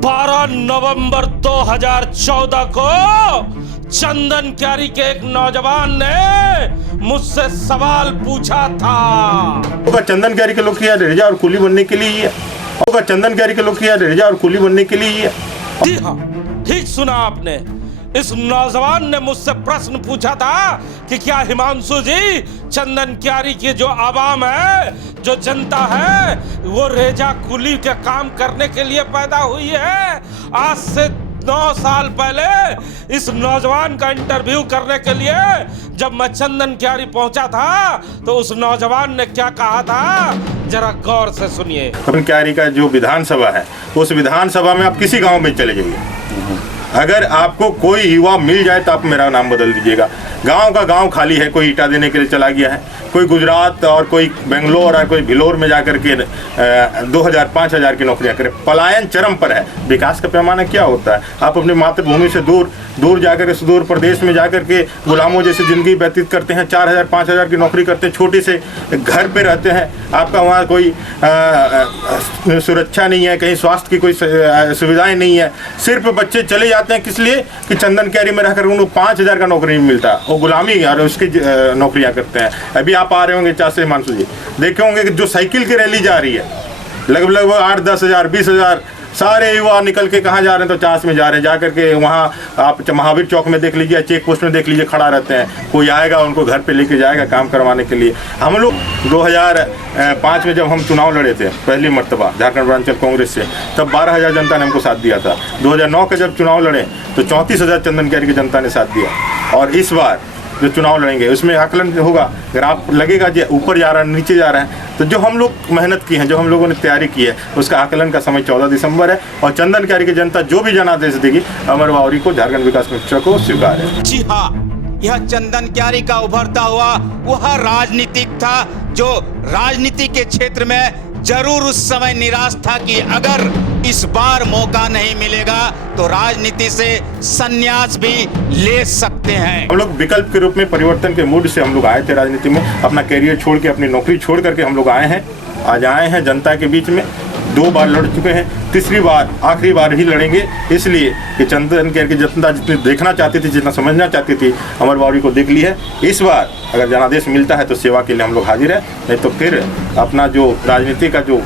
12 नवंबर 2014 को चंदन क्यारी के एक नौजवान ने मुझसे सवाल पूछा था। चंदन क्यारी के लोग किया रेजा और कुली बनने के लिए ही है। होगा चंदन क्यारी के लोग किया रेजा और कुली बनने के लिए ही है। जी हाँ, ठीक सुना आपने। इस नौजवान ने मुझसे प्रश्न पूछा था कि क्या हिमांशु जी, चंदन क्यारी की जो आवाम है, जो जनता है, वो रेजा कुली के काम करने के लिए पैदा हुई है? आज से 9 साल पहले इस नौजवान का इंटरव्यू करने के लिए जब मैं चंदन क्यारी पहुंचा था तो उस नौजवान ने क्या कहा था, जरा गौर से सुनिए। चंदन क्यारी का जो विधानसभा है, उस विधानसभा में आप किसी गांव में चले जाइए, अगर आपको कोई युवा मिल जाए तो आप मेरा नाम बदल दीजिएगा। गांव का गांव खाली है, कोई ईटा देने के लिए चला गया है, कोई गुजरात और कोई बेंगलोर और कोई भिलोर में जाकर के 2000-5000 की नौकरियां करें। पलायन चरम पर है। विकास का पैमाना क्या होता है? आप अपनी मातृभूमि से दूर दूर जाकर के सुदूर प्रदेश में जाकर के गुलामों जैसी जिंदगी व्यतीत करते हैं, 4000-5000 की नौकरी करते हैं, छोटे से घर पे रहते हैं। आपका वहाँ कोई सुरक्षा नहीं है, कहीं स्वास्थ्य की कोई सुविधाएं नहीं है। सिर्फ बच्चे चले जाते हैं किस लिए कि चंदन क्यारी में रहकर उनको 5000 का नौकरी नहीं मिलता, वो गुलामी और उसकी नौकरियां करते हैं। अभी आप आ रहे होंगे चार से हिमांशु जी, देखे होंगे कि जो साइकिल की रैली जा रही है, लगभग 8-10 हज़ार 20 हज़ार सारे युवा निकल के कहाँ जा रहे हैं तो चास में जा रहे हैं। जाकर के वहाँ आप महावीर चौक में देख लीजिए, चेक पोस्ट में देख लीजिए, खड़ा रहते हैं। कोई आएगा उनको घर पे लेके जाएगा काम करवाने के लिए। हम लोग 2005 में जब हम चुनाव लड़े थे पहली मर्तबा झारखंड पूर्वांचल कांग्रेस से, तब 12,000 जनता ने हमको साथ दिया था। 2009 के जब चुनाव लड़े तो 34,000 चंदन क्यारी की जनता ने साथ दिया। और इस बार जो चुनाव लड़ेंगे उसमें आकलन होगा, अगर आप लगेगा जो ऊपर जा रहा है नीचे जा रहा है, तो जो हम लोग मेहनत की है, जो हम लोगों ने तैयारी की है, उसका आकलन का समय 14 दिसंबर है। और चंदन क्यारी की जनता जो भी जनादेश देगी, अमर बावरी को झारखंड विकास मोर्चा को स्वीकार है। जी हाँ, यह चंदन क्यारी का उभरता हुआ वह राजनीतिक था जो राजनीति के क्षेत्र में जरूर उस समय निराश था कि अगर इस बार मौका नहीं मिलेगा तो राजनीति से संन्यास भी ले सकते हैं। हम लोग विकल्प के रूप में परिवर्तन के मूड से हम लोग आए थे राजनीति में। अपना कैरियर छोड़ के, अपनी नौकरी छोड़ करके हम लोग आए हैं। आज आए हैं जनता के बीच में। 2 बार लड़ चुके हैं, तीसरी बार आखिरी बार ही लड़ेंगे, इसलिए कि चंदन क्यारी की जनता जितनी देखना चाहती थी, जितना समझना चाहती थी, अमर बावरी को देख ली है। इस बार अगर जनादेश मिलता है तो सेवा के लिए हम लोग हाजिर हैं, नहीं तो फिर अपना जो राजनीति का जो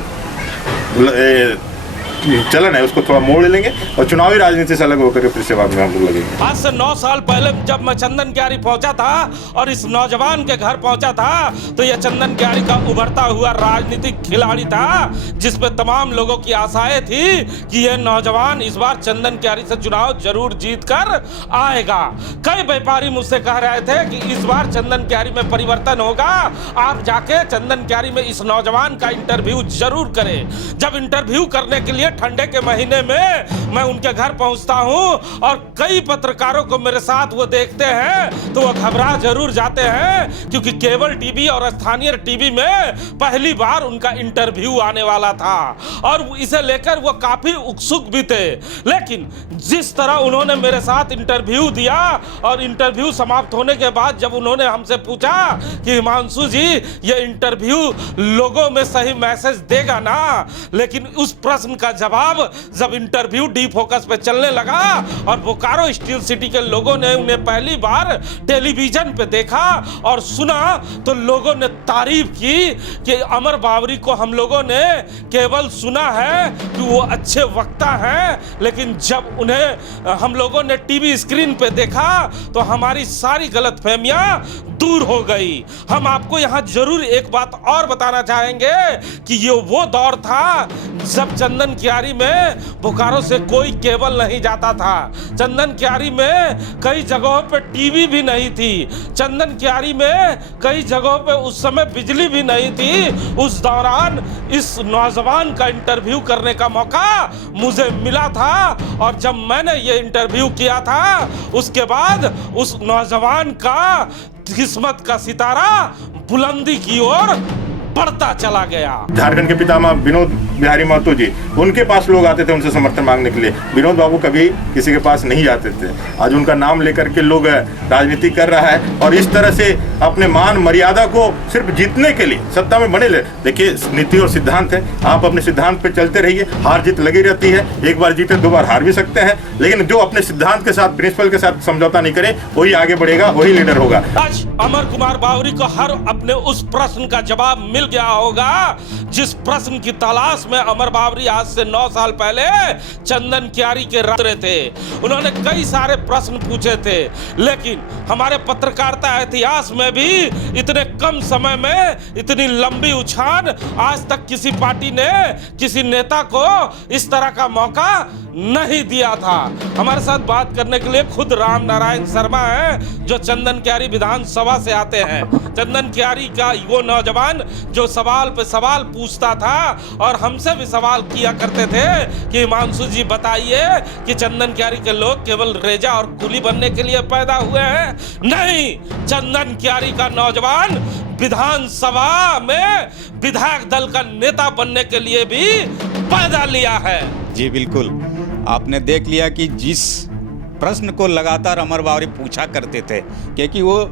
चलन है उसको थोड़ा मोड़ लेंगे और चुनावी राजनीति से अलग होकर फिर सेवा में हम लोग लगेंगे। आज से 9 साल पहले जब मैं चंदन क्यारी पहुंचा था और इस नौजवान के घर पहुंचा था, तो यह चंदन क्यारी का उभरता हुआ राजनीतिक खिलाड़ी था, जिसपे तमाम लोगों की आशाएं थी कि यह नौजवान इस बार चंदन क्यारी से चुनाव जरूर जीत कर आएगा। कई व्यापारी मुझसे कह रहे थे कि इस बार चंदन क्यारी में परिवर्तन होगा, आप जाके चंदन क्यारी में इस नौजवान का इंटरव्यू जरूर करें। जब इंटरव्यू करने के लिए ठंडे के महीने में मैं उनके घर पहुंचता हूं और कई पत्रकारों को मेरे साथ वो देखते हैं तो वो घबरा जरूर जाते हैं, क्योंकि केबल टीवी और स्थानीय टीवी में पहली बार उनका इंटरव्यू आने वाला था और इसे लेकर वो काफी उत्सुक भी थे। लेकिन जिस तरह उन्होंने मेरे साथ इंटरव्यू दिया और इंटरव्यू समाप्त होने के बाद जब उन्होंने हमसे पूछा कि हिमांशु जी, ये इंटरव्यू लोगों में सही मैसेज देगा ना, लेकिन उस प्रश्न का जवाब जब इंटरव्यू डी फोकस पे चलने लगा और बोकारो स्टील सिटी के लोगों ने उन्हें पहली बार टेलीविजन पे देखा और सुना, तो लोगों ने तारीफ की कि अमर बावरी को हम लोगों ने केवल सुना है कि वो अच्छे वक्ता हैं, लेकिन जब उन्हें हम लोगों ने टीवी स्क्रीन पे देखा तो हमारी सारी गलतफहमियां दूर हो गई। हम आपको यहाँ जरूर एक बात और बताना चाहेंगे कि ये वो दौर था जब चंदन क्यारी में बोकारो से कोई केबल नहीं जाता था। चंदन क्यारी में कई जगहों पे टीवी भी नहीं थी। चंदन क्यारी में कई जगहों पे उस समय बिजली भी नहीं थी। उस दौरान इस नौजवान का इंटरव्यू करने का मौका मुझे मिला था और जब मैंने ये इंटरव्यू किया था उसके बाद उस नौजवान का किस्मत का सितारा बुलंदी की ओर बढ़ता चला गया। झारखंड के पितामह विनोद बिहारी महतो जी, उनके पास लोग आते थे उनसे समर्थन मांगने के लिए। विनोद बाबू कभी किसी के पास नहीं जाते थे। आज उनका नाम लेकर के लोग राजनीति कर रहा है और इस तरह से अपने मान मर्यादा को सिर्फ जीतने के लिए सत्ता में बने ले। देखिए, नीति और सिद्धांत है, आप अपने सिद्धांत पे चलते रहिए। हार जीत लगी रहती है, एक बार जीते 2 बार हार भी सकते हैं, लेकिन जो अपने सिद्धांत के साथ, प्रिंसिपल के साथ समझौता नहीं करे, वही आगे बढ़ेगा, वही लीडर होगा। आज अमर कुमार बावरी को हर अपने उस प्रश्न का जवाब मिल गया होगा जिस प्रश्न की तलाश में अमर बावरी आज से 9 साल पहले चंदन क्यारी के रहे थे। उन्होंने कई सारे प्रश्न पूछे थे, लेकिन हमारे पत्रकारिता इतिहास में भी इतने कम समय में इतनी लंबी उछाल आज तक किसी पार्टी ने किसी नेता को इस तरह का मौका नहीं दिया था। हमारे साथ बात करने के लिए खुद राम नारायण शर्मा हैं, जो चंदन क्यारी विधानसभा से आते हैं। चंदन क्यारी का वो नौजवान जो सवाल पे सवाल पूछता था और हमसे भी सवाल किया करते थे कि हिमांशु जी बताइए कि चंदन क्यारी के लोग केवल रेजा और कुली बनने के लिए पैदा हुए हैं? नहीं, चंदन क्यारी का नौजवान विधानसभा में विधायक दल का नेता बनने के लिए भी पैदा लिया है। जी बिल्कुल, आपने देख लिया कि जिस प्रश्न को लगातार अमर बावरी पूछा करते थे, क्योंकि वो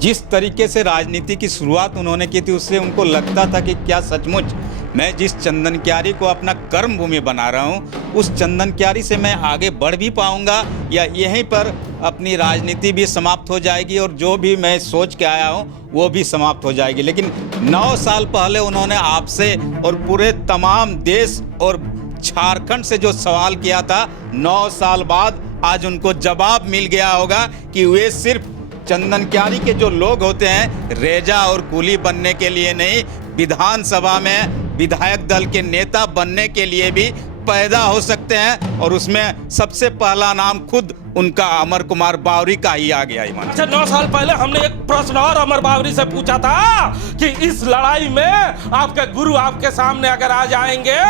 जिस तरीके से राजनीति की शुरुआत उन्होंने की थी, उससे उनको लगता था कि क्या सचमुच मैं जिस चंदन क्यारी को अपना कर्म भूमि बना रहा हूँ, उस चंदन क्यारी से मैं आगे बढ़ भी पाऊँगा या यहीं पर अपनी राजनीति भी समाप्त हो जाएगी और जो भी मैं सोच के आया हूँ वो भी समाप्त हो जाएगी। लेकिन 9 साल पहले उन्होंने आपसे और पूरे तमाम देश और झारखंड से जो सवाल किया था, 9 साल बाद आज उनको जवाब मिल गया होगा कि वे सिर्फ चंदन क्यारी के जो लोग होते हैं रेजा और कुली बनने के लिए नहीं, विधानसभा में विधायक दल के नेता बनने के लिए भी पैदा हो सकते हैं। और उसमें सबसे पहला नाम खुद उनका अमर कुमार बावरी का ही आ गया। अच्छा, 9 साल पहले हमने एक प्रश्न और अमर बावरी से पूछा था कि इस लड़ाई में आपके गुरु आपके सामने अगर आ जाएंगे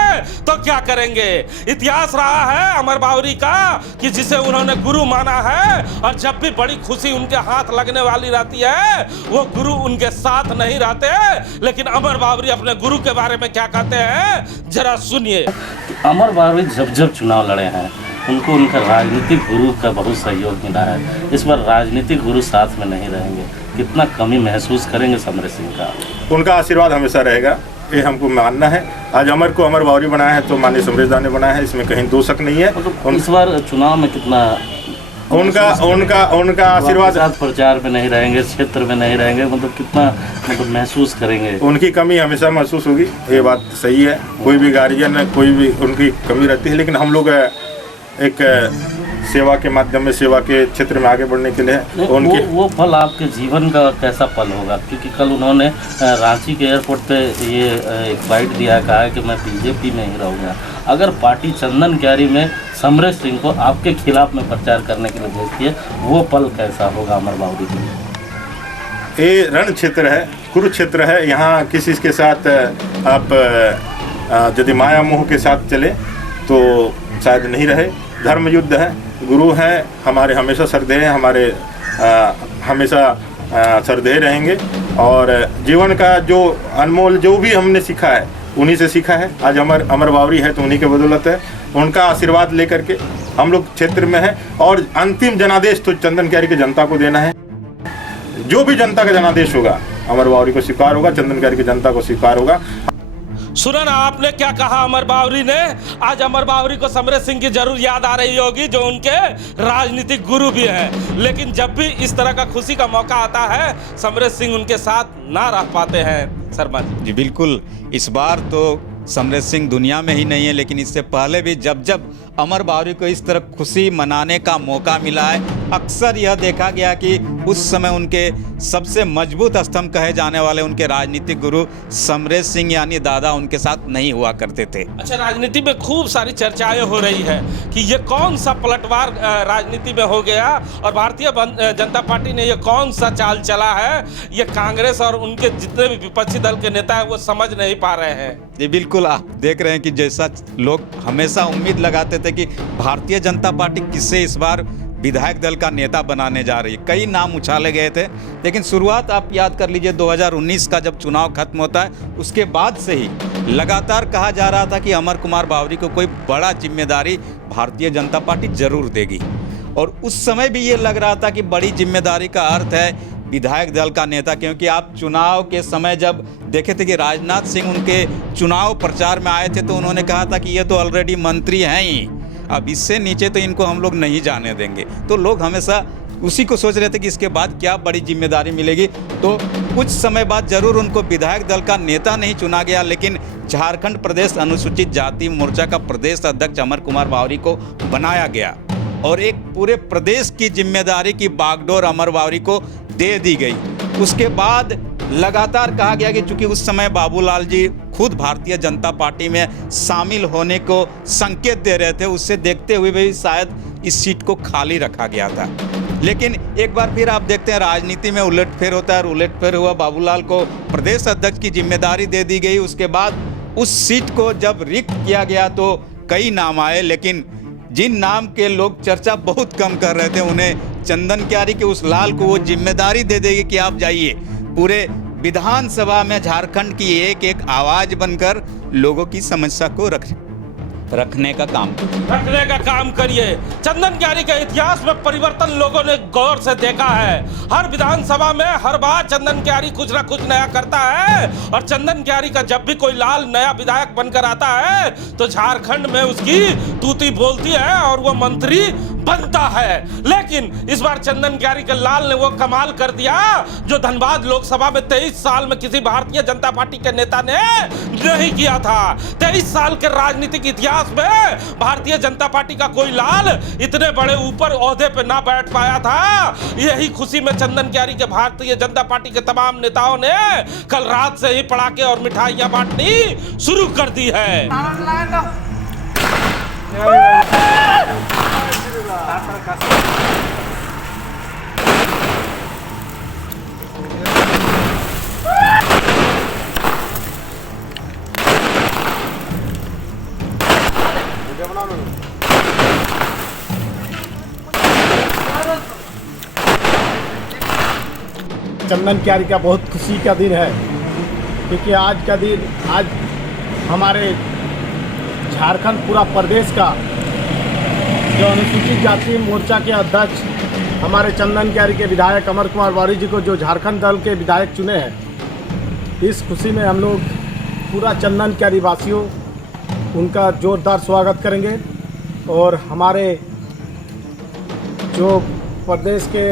तो क्या करेंगे? इतिहास रहा है अमर बावरी का कि जिसे उन्होंने गुरु माना है और जब भी बड़ी खुशी उनके हाथ लगने वाली रहती है वो गुरु उनके साथ नहीं रहते। लेकिन अमर बावरी अपने गुरु के बारे में क्या कहते हैं, जरा सुनिए। अमर बावरी जब चुनाव लड़े हैं उनको उनका राजनीतिक गुरु का बहुत सहयोग मिला है। इस बार राजनीतिक गुरु साथ में नहीं रहेंगे, कितना कमी महसूस करेंगे समरेश सिंह का? उनका आशीर्वाद हमेशा रहेगा, ये हमको मानना है। आज अमर को अमर बावरी बनाया है तो माननीय समरेश दा ने बनाया है, इसमें कहीं दो शक नहीं है। इस बार चुनाव में कितना उनका आशीर्वाद, प्रचार में नहीं रहेंगे, क्षेत्र में नहीं रहेंगे, मतलब कितना महसूस करेंगे? उनकी कमी हमेशा महसूस होगी, ये बात सही है। कोई भी गार्जियन, कोई भी उनकी कमी रहती है, लेकिन हम लोग एक सेवा के माध्यम में, सेवा के क्षेत्र में आगे बढ़ने के लिए उनके वो पल आपके जीवन का कैसा पल होगा? क्योंकि कल उन्होंने रांची के एयरपोर्ट पे ये एक बाइट दिया, कहा है कि मैं बीजेपी में ही रहूँगा। अगर पार्टी चंदन क्यारी में समरेश सिंह को आपके खिलाफ में प्रचार करने के लिए भेजती है, वो पल कैसा होगा अमर बावरी के लिए? ये रण क्षेत्र है, कुरुक्षेत्र है। यहाँ किसी के साथ आप यदि माया मोह के साथ चले तो शायद नहीं रहे। धर्म युद्ध है, गुरु हैं हमारे, हमेशा श्रद्धेय हैं हमारे, हमेशा श्रद्धेय रहेंगे। और जीवन का जो अनमोल जो भी हमने सीखा है उन्हीं से सीखा है। आज अमर बावरी है तो उन्हीं के बदौलत है। उनका आशीर्वाद लेकर के हम लोग क्षेत्र में हैं और अंतिम जनादेश तो चंदन क्यारी की जनता को देना है। जो भी जनता का जनादेश होगा अमर बावरी को स्वीकार होगा, चंदन क्यारी की जनता को स्वीकार होगा। सुना ना आपने क्या कहा अमर बावरी ने? आज अमर बावरी को समरेश सिंह की जरूर याद आ रही होगी जो उनके राजनीतिक गुरु भी हैं। लेकिन जब भी इस तरह का खुशी का मौका आता है समरेश सिंह उनके साथ ना रह पाते हैं। शर्मा जी बिल्कुल, इस बार तो समरेश सिंह दुनिया में ही नहीं है, लेकिन इससे पहले भी जब अमर बावरी को इस तरह खुशी मनाने का मौका मिला है, अक्सर यह देखा गया कि उस समय उनके सबसे मजबूत स्तंभ कहे जाने वाले उनके राजनीतिक गुरु समरेश सिंह यानी दादा उनके साथ नहीं हुआ करते थे। अच्छा, राजनीति में खूब सारी चर्चाएं हो रही है कि ये कौन सा पलटवार राजनीति में हो गया और भारतीय जनता पार्टी ने ये कौन सा चाल चला है, ये कांग्रेस और उनके जितने भी विपक्षी दल के नेता हैं वो समझ नहीं पा रहे हैं। जी बिल्कुल, आप देख रहे हैं कि जैसा लोग हमेशा उम्मीद लगाते थे कि भारतीय जनता पार्टी किससे इस बार विधायक दल का नेता बनाने जा रही है। कई नाम उछाले गए थे, लेकिन शुरुआत आप याद कर लीजिए 2019 का जब चुनाव खत्म होता है उसके बाद से ही लगातार कहा जा रहा था कि अमर कुमार बावरी को कोई बड़ा जिम्मेदारी भारतीय जनता पार्टी जरूर देगी। और उस समय भी ये लग रहा था कि बड़ी जिम्मेदारी का अर्थ है विधायक दल का नेता, क्योंकि आप चुनाव के समय जब देखे थे कि राजनाथ सिंह उनके चुनाव प्रचार में आए थे तो उन्होंने कहा था कि ये तो ऑलरेडी मंत्री हैं ही, अब इससे नीचे तो इनको हम लोग नहीं जाने देंगे। तो लोग हमेशा उसी को सोच रहे थे कि इसके बाद क्या बड़ी जिम्मेदारी मिलेगी। तो कुछ समय बाद जरूर उनको विधायक दल का नेता नहीं चुना गया, लेकिन झारखंड प्रदेश अनुसूचित जाति मोर्चा का प्रदेश अध्यक्ष अमर कुमार बावरी को बनाया गया और एक पूरे प्रदेश की जिम्मेदारी की बागडोर अमर बावरी को दे दी गई। उसके बाद लगातार कहा गया कि चूंकि उस समय बाबूलाल जी खुद भारतीय जनता पार्टी में शामिल होने को संकेत दे रहे थे, उससे देखते हुए भी शायद इस सीट को खाली रखा गया था। लेकिन एक बार फिर आप देखते हैं राजनीति में उलटफेर होता है और उलटफेर हुआ, बाबूलाल को प्रदेश अध्यक्ष की जिम्मेदारी दे दी गई। उसके बाद उस सीट को जब रिक्त किया गया तो कई नाम आए, लेकिन जिन नाम के लोग चर्चा बहुत कम कर रहे थे उन्हें चंदन क्यारी के उस लाल को वो जिम्मेदारी दे देगी कि आप जाइए पूरे विधानसभा में झारखंड की एक एक आवाज बनकर लोगों की समस्या को रखने का काम करिए। चंदन क्यारी के इतिहास में परिवर्तन लोगों ने गौर से देखा है। हर विधानसभा में हर बार चंदन क्यारी कुछ ना कुछ नया करता है और चंदन क्यारी का जब भी कोई लाल नया विधायक बनकर आता है तो झारखंड में उसकी तूती बोलती है और वो मंत्री बनता है। लेकिन इस बार चंदन क्यारी के लाल ने वो कमाल कर दिया जो धनबाद लोकसभा में 23 साल में किसी भारतीय जनता पार्टी के नेता ने नहीं किया था। 23 साल के राजनीतिक इतिहास में भारतीय जनता पार्टी का कोई लाल इतने बड़े ऊपर ओहदे पे ना बैठ पाया था। यही खुशी में चंदन क्यारी के भारतीय जनता पार्टी के तमाम नेताओं ने कल रात से ही पटाखे और मिठाइयां बांटनी शुरू कर दी है। चंदन क्यारी का बहुत खुशी का दिन है, क्योंकि आज का दिन आज हमारे झारखंड पूरा प्रदेश का जो अनुसूचित जाति मोर्चा के अध्यक्ष हमारे चंदन क्यारी के विधायक अमर कुमार बावरी जी को जो झारखंड दल के विधायक चुने हैं, इस खुशी में हम लोग पूरा चंदन क्यारी वासियों उनका जोरदार स्वागत करेंगे और हमारे जो प्रदेश के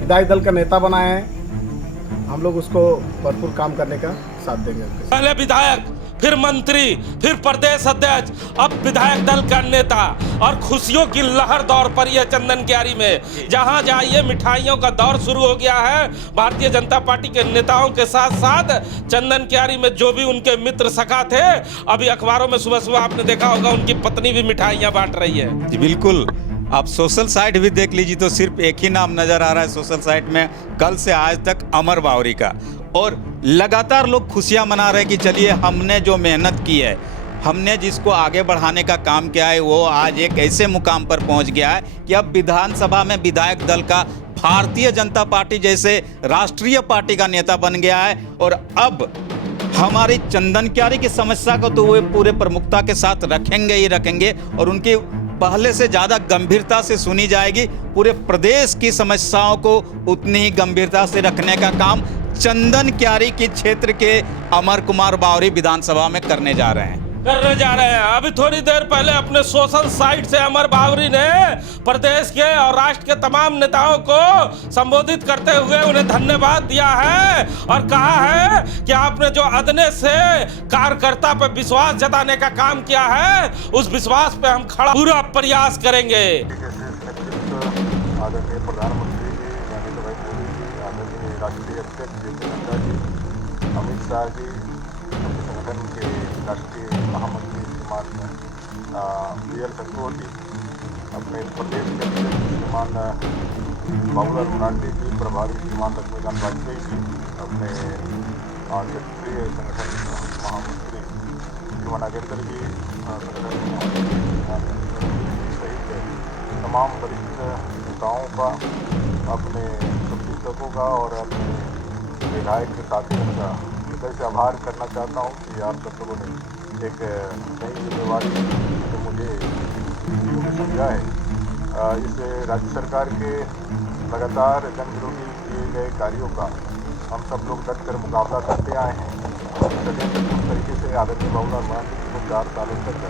विधायक दल का नेता बनाए हैं हम लोग उसको भरपूर काम करने का साथ देंगे। पहले विधायक, फिर मंत्री, फिर प्रदेश अध्यक्ष, अब विधायक दल का नेता और खुशियों की लहर दौर पर यह चंदन क्यारी में जहां जाइए मिठाइयों का दौर शुरू हो गया है। भारतीय जनता पार्टी के नेताओं के साथ साथ चंदन क्यारी में जो भी उनके मित्र सखा थे, अभी अखबारों में सुबह सुबह आपने देखा होगा उनकी पत्नी भी मिठाइयां बांट रही है। जी बिल्कुल, आप सोशल साइट भी देख लीजिए तो सिर्फ एक ही नाम नजर आ रहा है सोशल साइट में कल से आज तक अमर बावरी का, और लगातार लोग खुशियां मना रहे हैं कि चलिए हमने जो मेहनत की है, हमने जिसको आगे बढ़ाने का काम किया है वो आज एक ऐसे मुकाम पर पहुंच गया है कि अब विधानसभा में विधायक दल का भारतीय जनता पार्टी जैसे राष्ट्रीय पार्टी का नेता बन गया है। और अब हमारी चंदन क्यारी की समस्या को तो वो पूरे प्रमुखता के साथ रखेंगे ही रखेंगे और उनकी पहले से ज़्यादा गंभीरता से सुनी जाएगी। पूरे प्रदेश की समस्याओं को उतनी ही गंभीरता से रखने का काम चंदन क्यारी के क्षेत्र के अमर कुमार बावरी विधानसभा में करने जा रहे हैं। अभी थोड़ी देर पहले अपने सोशल साइट से अमर बावरी ने प्रदेश के और राष्ट्र के तमाम नेताओं को संबोधित करते हुए उन्हें धन्यवाद दिया है और कहा है कि आपने जो अदने से कार्यकर्ता पर विश्वास जताने का काम किया है, उस विश्वास पे हम खड़ा पूरा प्रयास करेंगे। आदरणीय प्रधानमंत्री जी, नरेंद्र भाई मोदी जी, आदरणीय राष्ट्रीय अध्यक्ष जेपी नड्डा जी, अमित शाह जी, अपने संगठन के राष्ट्रीय महामंत्री श्रीमान BL चक्रवर्ती, अपने प्रदेश के अध्यक्ष श्रीमान बाबूलाल मरांडी जी, प्रभारी श्रीमान लक्ष्मीकांत वाजपेयी जी, अपने क्षेत्रीय संगठन महामंत्री श्रीमान नागेंद्र जी, संगठन सहित तमाम वरिष्ठ नेताओं का, अपने शुभचिंतकों का और अपने विधायक के साथियों का हृदय से आभार करना चाहता हूँ कि आप सब लोगों ने एक नई जिम्मेवारी जो मुझे समझा है। इस राज्य सरकार के लगातार जन विरोधी किए गए कार्यों का हम सब लोग डट कर मुकाबला करते आए हैं। सदैव तरीके से आदरणीय बाबूलाल मरांडी को 4 सालों तक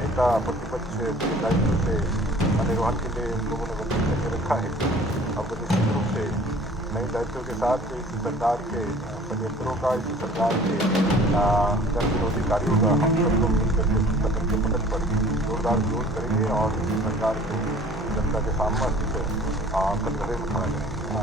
नेता प्रतिपक्ष के दायित्व से निर्वहन के लिए उन लोगों ने वंचित करके रखा है। अब निश्चित रूप से नए दायित्व के साथ इस सरकार के षड्यंत्रों का, इस सरकार के जन विरोधी कार्यों का हम सब लोग मिलकर के सदन के पटल पर जोरदार विरोध करेंगे और इस सरकार को जनता के सामने कटघरे में खड़ा करेंगे।